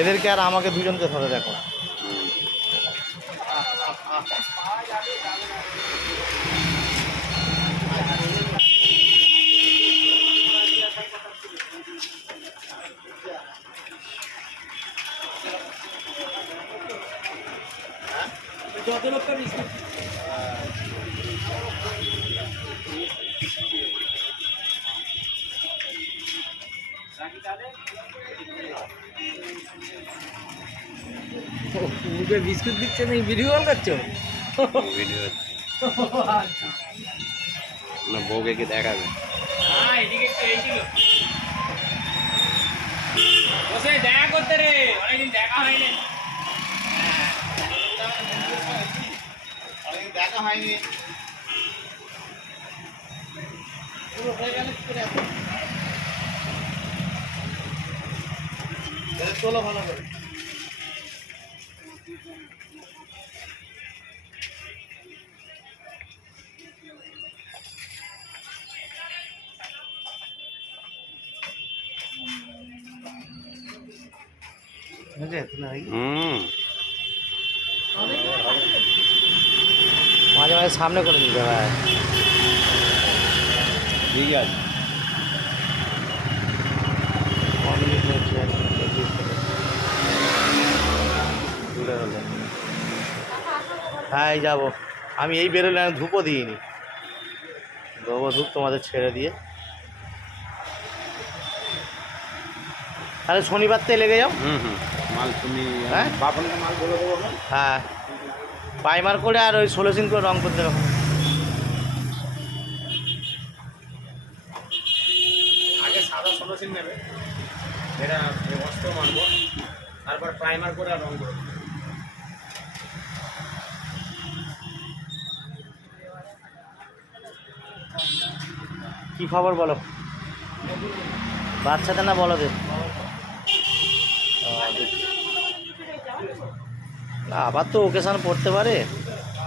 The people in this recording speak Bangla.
এদেরকে আর আমাকে দুজনকে ধরে দেখো। যত লোকটা বিস্কুট বিস্কুট দিচ্ছে না, ভিডিও কল করছো? ভিডিও না, বউকে কি দেখাবে? হ্যাঁ, এদিকে একটু এই ছিল বসে দেখা করতে রে, অনেকদিন দেখা হয়নি। অনেকদিন দেখা হয়নি। চলো ভালো করে। মাঝে মাঝে সামনে করে নিতে হয়। ঠিক আছে। হ্যাঁ এই যাবো। আমি এই বেরোলে আমি ধূপও দিইনি, দেবো ধূপ তোমাদের ছেড়ে দিয়ে। তাহলে শনিবার থেকে লেগে যাও। মাল তুমি হ্যাঁ বাপনকে মাল বলে দেবো। হ্যাঁ, প্রাইমার করে আর ওই 16 সিন করে রং করতে হবে। আগে সাদা 16 সিন নেবে, এটা অস্ত্র মারবো, তারপর প্রাইমার করে আর রং করবো। কি খবর বলো? বাচ্চাদের না বলদের? না, আবার তো ওকেশন পড়তে পারে।